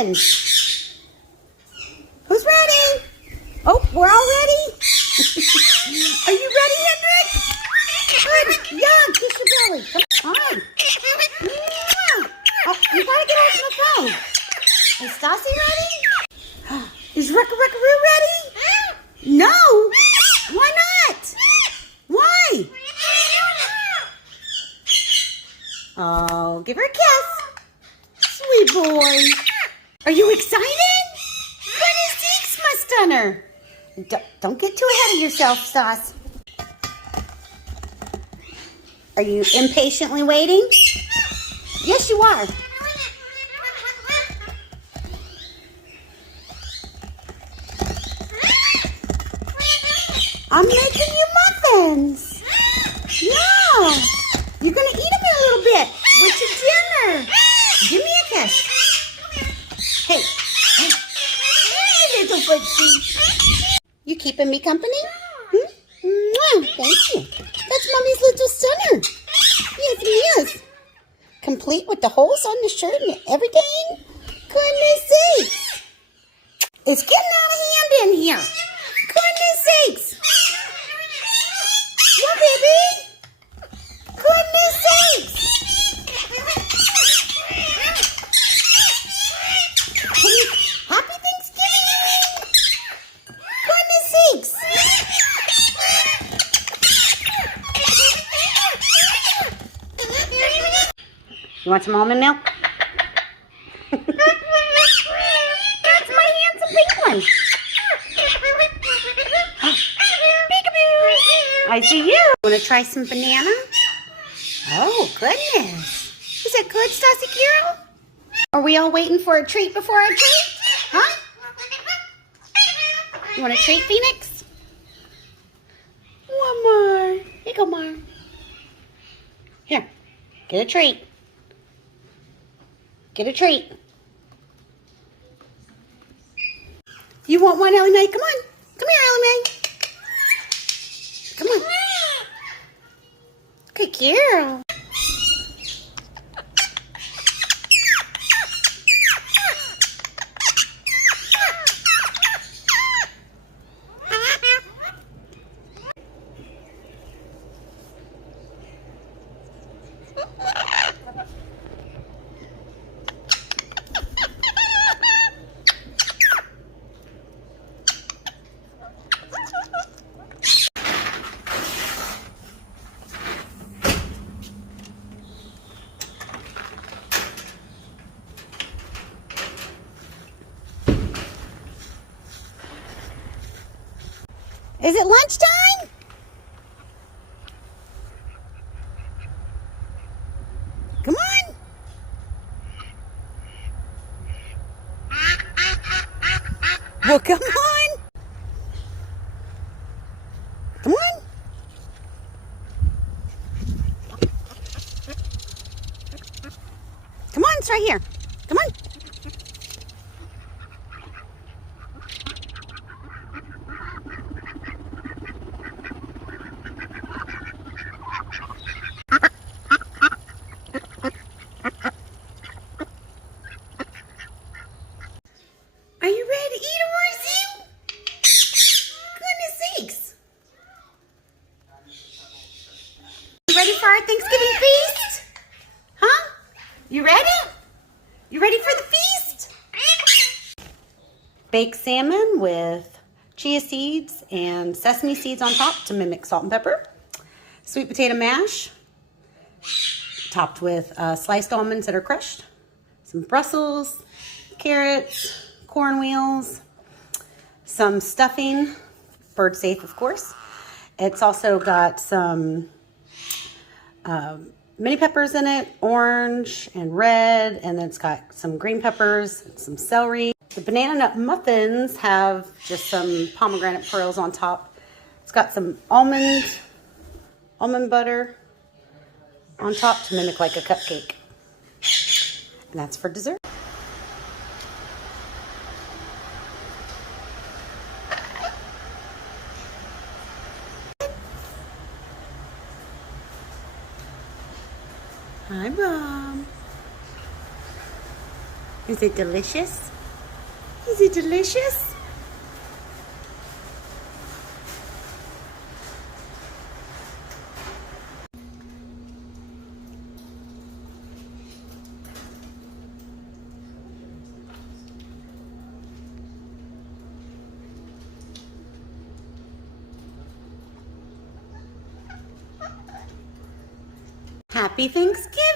muffins. Who's ready? Oh, we're all ready? Are you ready, Hendrik? Good. Yeah, kiss your belly. Come on. Oh, you gotta get off the phone. Is Stassi ready? Is Reckaroo ready? No. Why not? Why? Oh, give her a kiss. Sweet boy. Are you excited? Goodness sakes, my stunner. Don't get too ahead of yourself, Stas. Are you impatiently waiting? Yes, you are. I'm making you muffins. Yeah. You're going to eat them in a little bit with your dinner. Give me a kiss. Hey. Hey, little footsie. You keeping me company? Thank you. That's Mommy's little stunner. Yes, it is. Complete with the holes on the shirt and everything. Goodness sakes. It's getting out of hand in here. Goodness sakes. What, baby? Goodness sakes. Happy Thanksgiving. Goodness sakes. You want some almond milk? That's my handsome penguin. I see you. Want to try some banana? Oh, goodness. Is it good, Stassi Carol? Are we all waiting for a treat before our treat? Huh? You want a treat, Phoenix? One more. Here you go, Mar. Here, get a treat. Get a treat. You want one, Ellie Mae? Come on. Come here, Ellie Mae. Come on. Good girl. Is it lunchtime? Come on. Well, come on. Come on. Come on, it's right here. Come on. Are you ready to eat, or is you? Goodness sakes. You ready for our Thanksgiving feast? Huh? You ready? You ready for the feast? Baked salmon with chia seeds and sesame seeds on top to mimic salt and pepper. Sweet potato mash, topped with sliced almonds that are crushed. Some Brussels, carrots, cornmeals, some stuffing, bird safe of course. It's also got some mini peppers in it, orange and red, and then it's got some green peppers, some celery. The banana nut muffins have just some pomegranate pearls on top. It's got some almond butter on top to mimic like a cupcake. And that's for dessert. Hi, Mom. Is it delicious? Is it delicious? Happy Thanksgiving!